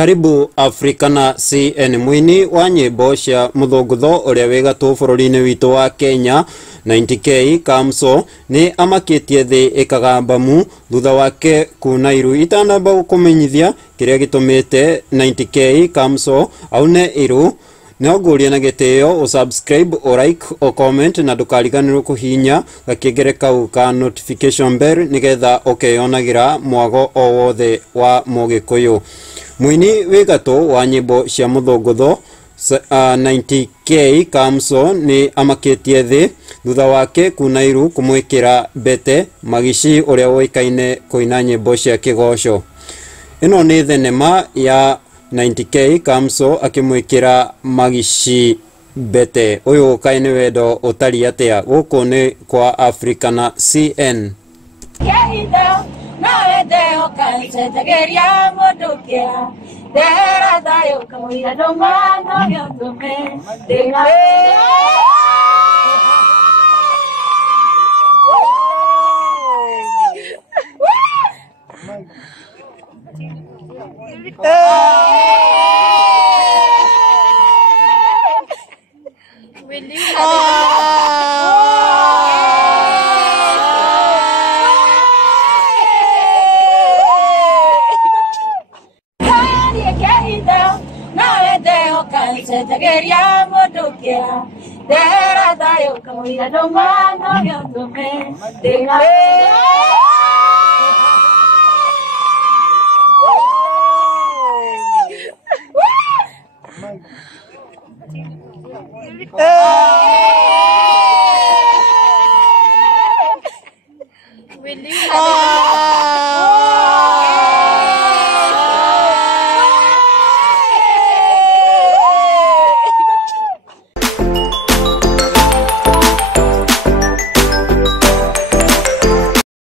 Karibu Afrika na CN mwini wa nyimbo cia muthungutho uria wega tu bururi-ini witu wa Kenya 90k Kamso ni amakitie thi ikagambamu thutha wake kunairu itanamba gukumenyithia kiria gitumite 90k Kamso aune iru Neoguria na giteo o subscribe o like o comment na ndukariganirwo kuhinya gakengere kau ka notification bell nigetha okeyonagira mwago o wothe wa Mugikuyu. Mwini wigatu wa nyimbo cia muthungutho 90k Kamso ni amakitie thi thutha wake kunairu kumwikira bete Maggii uria woikaine kuina nyimbo cia kigoco. Ino ni thenema ya 90k Kamso akimwikira Maggii bete uyu kaine wendo utari atia guku ni kwa Afrika na CN. Ndehera Thayo kamuira domano yondume Ndehera Thayo kamuira domano yondume